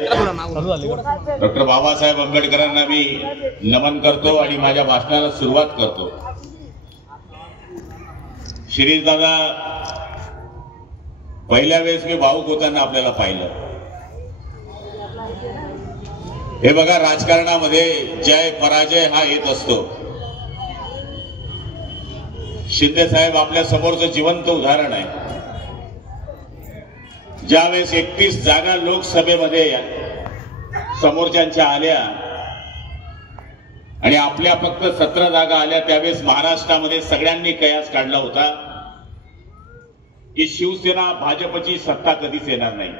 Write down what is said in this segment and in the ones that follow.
Doctor Babasaheb आंबेडकरांना मी नमन करतो आणि माझ्या भाषणाला सुरुवात करतो। शिरीष दादा पहिल्या वेळेस मी भाऊक होताना आपल्याला पाहिलं। हे बघा, राजकारणामध्ये जय पराजय हा येत असतो। शिंदे साहेब आपल्या समोरचं जिवंत उदाहरण आहे। ज्यावेळेस 31 जागा लोकसभेमध्ये समोरच्यांच्या आल्या आणि आपल्या फक्त 17 जागा आल्या, त्यावेळेस महाराष्ट्रामध्ये सगळ्यांनी कयास काढला होता की शिवसेना भाजपची सत्ता कधीच येणार नाही।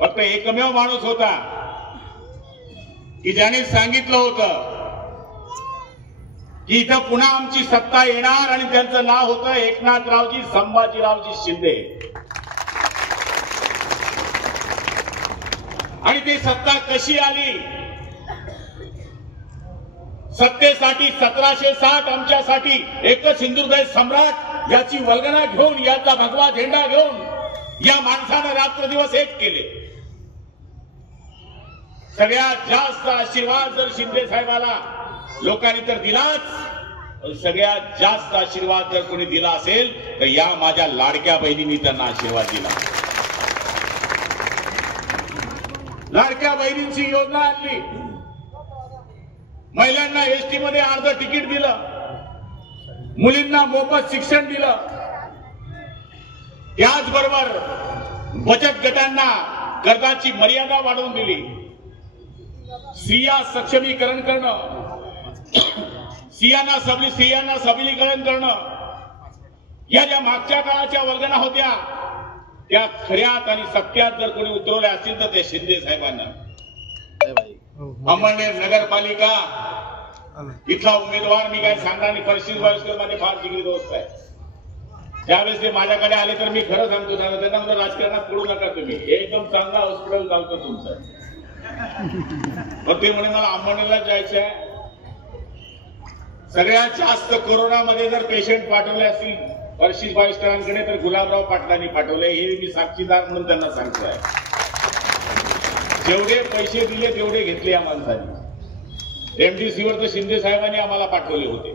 फक्त एकमेव माणूस होता की ज्याने सांगितलं होतं की इथं पुन्हा आमची सत्ता येणार, आणि त्यांचं नाव होतं एकनाथरावजी संभाजीरावजी शिंदे। आणि ती सत्ता कशी आली? सत्तेसाठी 1760 आमच्यासाठी एकच हिंदुहृदय सम्राट याची वल्गना घेऊन, याचा भगवा झेंडा घेऊन या माणसानं रात्रदिवस एक केले। सगळ्यात जास्त आशीर्वाद जर शिंदे साहेबाला लोकांनी तर दिलाच, पण सगळ्यात जास्त आशीर्वाद जर कोणी दिला असेल तर या माझ्या लाडक्या बहिणींनी त्यांना आशीर्वाद दिला। लाडक्या बहिणींची योजना आणली, महिलांना एसटी मध्ये अर्ध तिकीट दिलं, मुलींना मोफत शिक्षण दिलं, त्याचबरोबर बचत गटांना कर्जाची मर्यादा वाढवून दिली, स्त्रिया सक्षमीकरण करणं, स्त्रियांना सबलीकरण करणं, या ज्या मागच्या काळाच्या वल्गना होत्या त्या खऱ्यात आणि सत्यात जर कोणी उतरवल्या असतील तर ते शिंदे साहेबांना। अंमळनेर नगरपालिका इथला उमेदवार मी काय सांगणार नाही, फरशील वायस्कर मध्ये फार जिगरी दोस्त आहे। त्यावेळेस ते माझ्याकडे आले तर मी खरं सांगतो, त्यांना म्हणजे राजकारणात पडू नका तुम्ही, एकदम चांगला हॉस्पिटल चालतं तुमचं। पण ते म्हणे मला अंमळनेरला जायचं आहे। सगळ्यात जास्त कोरोनामध्ये जर पेशंट पाठवले असतील फरशील वायस्करांकडे तर गुलाबराव पाटलांनी पाठवले, हे मी साक्षीदार म्हणून त्यांना सांगतोय। जेवढे पैसे दिले तेवढे घेतले या माणसाने। रेमडेसिवीर तर शिंदे साहेबांनी आम्हाला पाठवले होते,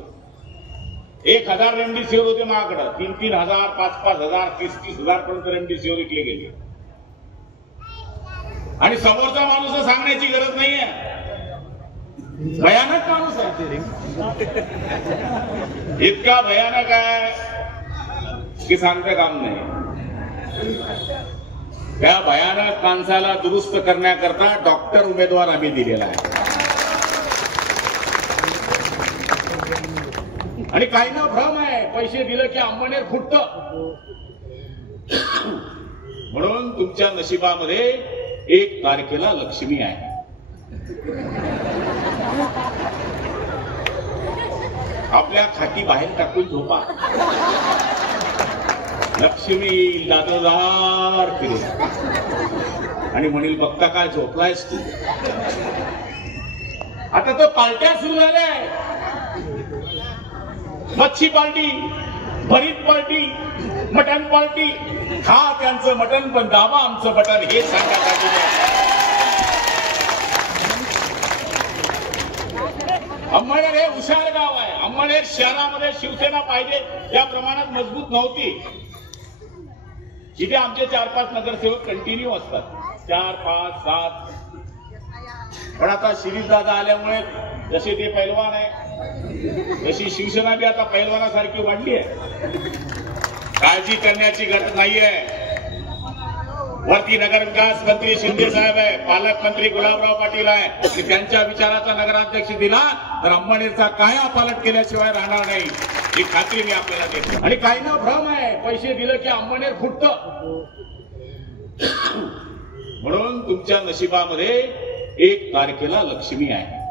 1000 रेमडेसिवीर होते माझ्याकडे, 3,000, 5,000, 30,000 पर्यंत रेमडेसिवीर विकले गेले। आणि समोरचा माणूस सांगण्याची गरज नाहीये, भयानक माणूस आहे, इतका भयानक आहे की सांगता काम नाही। त्या भयानक माणसाला दुरुस्त करण्याकरता डॉक्टर उमेदवार आम्ही दिलेला आहे। आणि काही ना भ्रम आहे, पैसे दिले की अंमळनेर फुटतं, म्हणून तुमच्या नशिबामध्ये 1 तारखेला लक्ष्मी आहे। आपल्या खाटी बाहेर टाकून झोपा, लक्ष्मी येईल, दादोदार फिरेल आणि म्हणेल बघता काय झोपलायस तू। आता तो पार्ट्या सुरू झाल्या, मच्छी पार्टी, भरीत पार्टी, मटन पार्टी। खा त्यांचं मटन पण दाबा आमचं बटन, हे सांगण्यासाठी अंमळनेर हे हुशार गाव आहे। अंमळनेर शहरामध्ये शिवसेना पाहिजे त्या प्रमाणात मजबूत नव्हती। जिथे आमचे 4-5 नगरसेवक कंटिन्यू असतात, 4, 5, 7, पण आता शिरीष दादा आल्यामुळे जसे ते पैलवान आहे तशी शिवसेना बी आता पैलवानासारखी वाढली आहे। काळजी करण्याची गरज नाहीये। वरती नगर विकास मंत्री शिंदे साहेब आहे, पालकमंत्री गुलाबराव पाटील आहे, आणि त्यांच्या विचाराचा नगराध्यक्ष दिला तर अंमळनेरचा काया पालट केल्याशिवाय राहणार नाही, ही खात्री मी आपल्याला देतो। आणि काही ना भ्रम आहे, पैसे दिले की अंमळनेर फुटतं, म्हणून तुमच्या नशिबामध्ये 1 तारखेला लक्ष्मी आहे।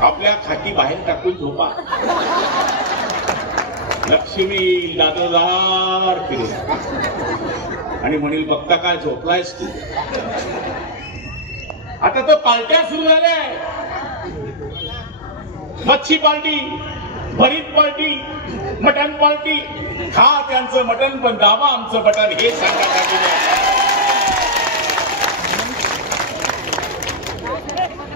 आपल्या खाटी बाहेर टाकून झोपा, लक्ष्मी येईल, दादोदार फिरेल आणि म्हणेल बघता काय झोपलायस तू। आता तो पार्ट्या सुरू झाल्या, मच्छी पार्टी, भरीत पार्टी, मटन पार्टी, खा त्यांचं मटन पण दाबा आमचं बटन, हे सांगण्यासाठी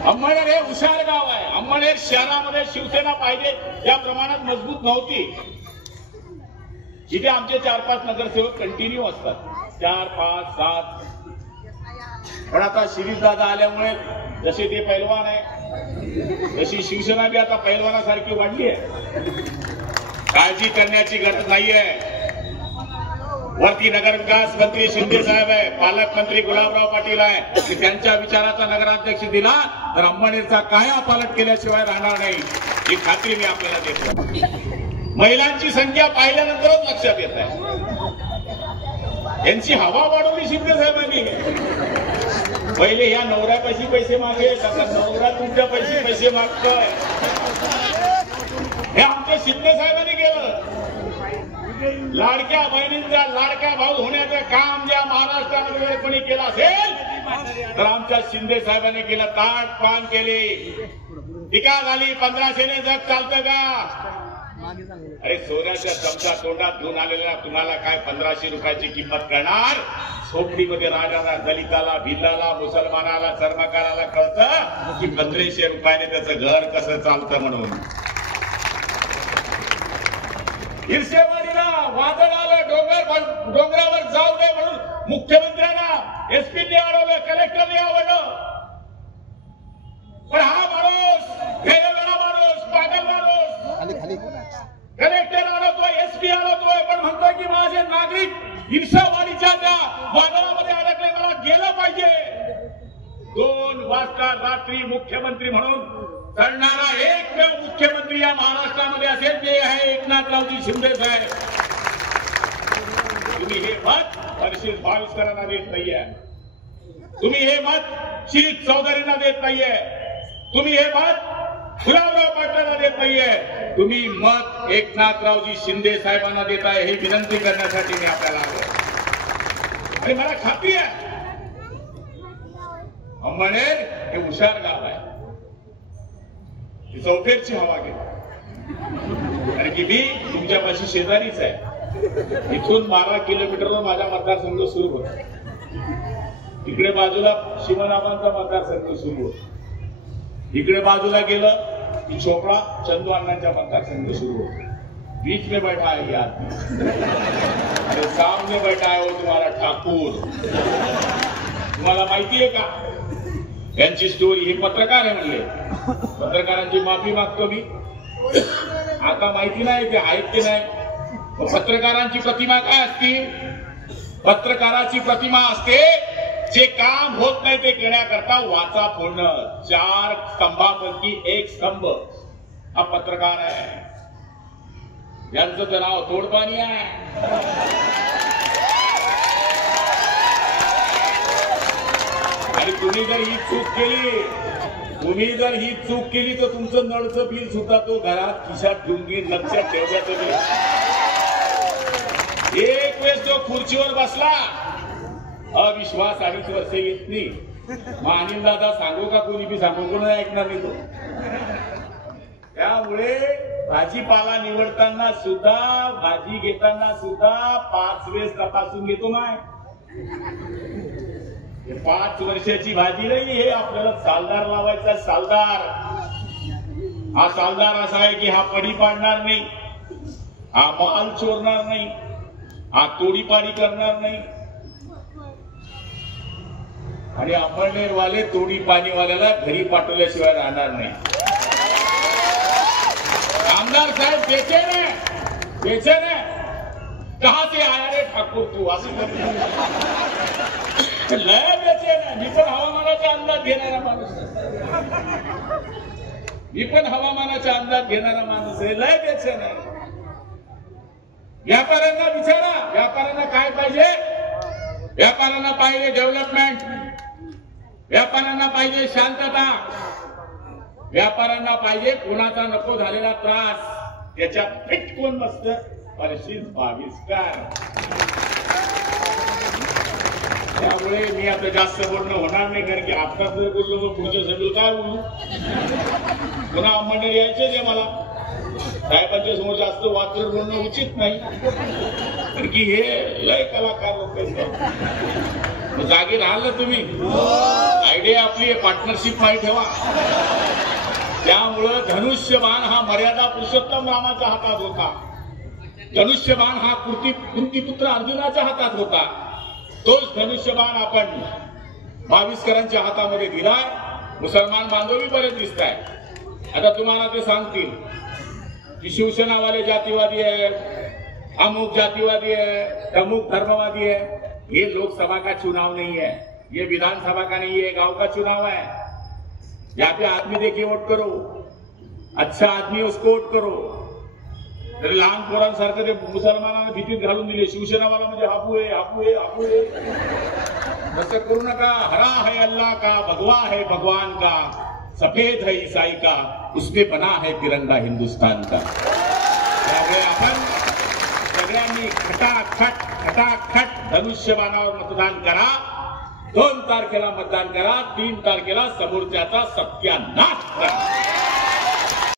अंमळनेर हे हुशार गाव आहे. अंमळनेर शहरामध्ये शिवसेना पाहिजे या प्रमाणात मजबूत नव्हती. जिथे आमचे 4-5 नगरसेवक कंटिन्यू असतात, 4, 5, 7. पण आता शिरीष दादा आल्यामुळे जसे ते पैलवान आहे तशी शिवसेना बी आता पैलवानासारखी वाढली आहे. काळजी करण्याची गरज नाहीये. वरती नगरविकास मंत्री शिंदे साहेब आहे, पालकमंत्री गुलाबराव पाटील आहे. त्यांच्या विचाराचा नगराध्यक्ष दिला तर अंमळनेरचा कायापालट केल्याशिवाय राहणार नाही, ही खात्री मी आपल्याला देतो. महिलांची संख्या पाहिल्यानंतरच लक्षात येत आहे. यांची हवा वाढवली शिंदे साहेबांनी. पहिले या नवऱ्यापाशी पैसे मागे, नवरा तुमच्या पैसे मागतोय. हे आमच्या शिंदे साहेबांनी केलं. लाडक्या बहिणींचा लाडक्या भाऊ होण्याचं काम ज्या महाराष्ट्रामध्ये कोणी केलं असेल तर आमच्या शिंदे साहेबांनी केलं. ताट पान केले. टीका झाली 1500ने जग चालतं का? अरे सोन्याच्या चमचा तोंडात घेऊन आलेल्या तुम्हाला काय 1500 रुपयाची किंमत करणार? झोपडीमध्ये राहणारा दलिताला, भिल्लाला, मुसलमानाला, चर्मकाराला कळतं की 1500 रुपयाने त्याचं घर कसं चालतं म्हणून. हिरसेवाडीला वादळ आलं, डोंगरावर जाऊ नये म्हणून मुख्यमंत्र्यांना एसपीने अडवलं, कलेक्टरने आवडलं. पण हा माणूस वेगवेगळा माणूस, पागल माणूस, कलेक्टर आडवतोय, एसपी आडवतोय, पण म्हणतोय की माझे नागरिक हिरसेवाडीच्या त्या वादळामध्ये अडकले, मला गेलं पाहिजे. 2 वाजता रात्री मुख्यमंत्री म्हणून करणारा एकमेव मुख्यमंत्री या महाराष्ट्रामध्ये असेल ते आहे एकनाथरावजी शिंदे साहेब. तुम्ही हे मत 22 देत नाहीये. तुम्ही हे मत शिरीष चौधरींना देत नाहीये. तुम्ही हे मत गुलाबराव पाटलांना देत नाहीये. तुम्ही मत एकनाथरावजी शिंदे साहेबांना देत आहे. ही विनंती करण्यासाठी मी आपल्याला आलो. आणि मला खात्री आहे अंमळनेर हे हुशार गाव आहे. चौफेरची हवा घेतो. कारण की मी तुमच्यापाशी शेजारीच आहे. इथून 12 किलोमीटरवर माझा मतदारसंघ सुरू होतो. इकडे बाजूला शिवनाबांचा मतदारसंघ सुरू होतो. इकडे बाजूला गेलं की चोपडा चंदू अण्णांचा मतदारसंघ सुरू होतो. बीच में बैठा है यार, सामने बैठा है वो तुम्हारा ठाकूर. तुम्हाला माहिती आहे का यांची स्टोरी? हे पत्रकार आहे म्हणले. पत्रकारांची माफी मागतो मी. आता माहिती नाही ते आहेत की नाही. पत्रकारांची प्रतिमा काय असते? पत्रकाराची प्रतिमा असते जे काम होत नाही ते करण्याकरता वाचा फोडणं. 4 स्तंभापैकी 1 स्तंभ हा पत्रकार आहे. यांचं तर नाव तोडपाणी आहे. आणि तुम्ही जर ही चूक केली तर तुमचं नळचं बिल सुद्धा तो घरात खिशात ठेवून घेईल, लक्षात ठेवण्याचं बिल. एक वेळेस तो खुर्चीवर बसला, अविश्वास 2.5 वर्ष येत नाही. मग अनिल दादा सांगू का कोणी बी सांगू, कोणी ऐकणार नाही तो. त्यामुळे भाजीपाला निवडताना सुद्धा, भाजी घेताना सुद्धा 5 वेळेस तपासून घेतो नाही. 5 वर्षाची भाजी नाही, हे आपल्याला सालदार लावायचा. सालदार हा सालदार असा आहे की हा पडी पाडणार नाही, हा माल चोरणार नाही, हा तोडीपाडी करणार नाही. आणि अंमळनेरवाले तोडी पाणीवाल्याला घरी पाठवल्याशिवाय राहणार नाही. आमदार साहेब बेचैन है, कहां से आया रे ठाकूर तू? असं लय बेचैन आहे. मी पण हवामानाचा अंदाज घेणारा माणूस आहे. लय बेचैन आहे. व्यापाऱ्यांना विचारा, व्यापाऱ्यांना काय पाहिजे? व्यापाऱ्यांना पाहिजे डेव्हलपमेंट, व्यापाऱ्यांना पाहिजे शांतता, व्यापाऱ्यांना पाहिजे कोणाचा नको झालेला त्रास. त्याच्यात फिट कोण बसतं? परिशिष्ट 22. त्यामुळे मी आता जास्त बोलणं होणार नाही, कारण की आता जर बोललो तर पुढचं सगळं काय बोलू. पुन्हा अंमळनेर यायचे जे मला साहेबांच्या समोर जास्त वात्र बोलणं उचित नाही, कारण की हे लय कलाकार लोक आहेत. जागी राहाल ना तुम्ही. आयडिया आपली पार्टनरशिप माहिती ठेवा. त्यामुळं धनुष्यबाण हा मर्यादा पुरुषोत्तम रामाच्या हातात होता. धनुष्यबाण हा कुंतीपुत्र अर्जुनाच्या हातात होता. तोच धनुष्यबाण आपण 22करांच्या हातामध्ये दिलाय. मुसलमान बांधवही बरेच दिसत आहे. आता तुम्हाला ते सांगतील की शिवसेनावाले जातीवादी आहे, अमुक जातीवादी है, अमुक धर्मवादी है. ये लोकसभा का चुनाव नहीं है, ये विधानसभा का नहीं है, गांव का चुनाव है. यहाँ पे आदमी देखिए वोट करो, अच्छा आदमी उसको वोट करो. तर लहान पोरांसारखं ते मुसलमानांना भीतीत घालून दिले. शिवसेनावाला म्हणजे हापू आहे, हापू आहे, हापू आहे. तसं करू नका. हरा है अल्लाह का, भगवा है भगवान का, सफेद है ईसाई का, उसमें बना है तिरंगा हिंदुस्तान का. त्यामुळे आपण सगळ्यांनी खटाखट धनुष्यबाणावर मतदान करा. 2 तारखेला मतदान करा, 3 तारखेला समोरच्याचा सत्यानाश करा.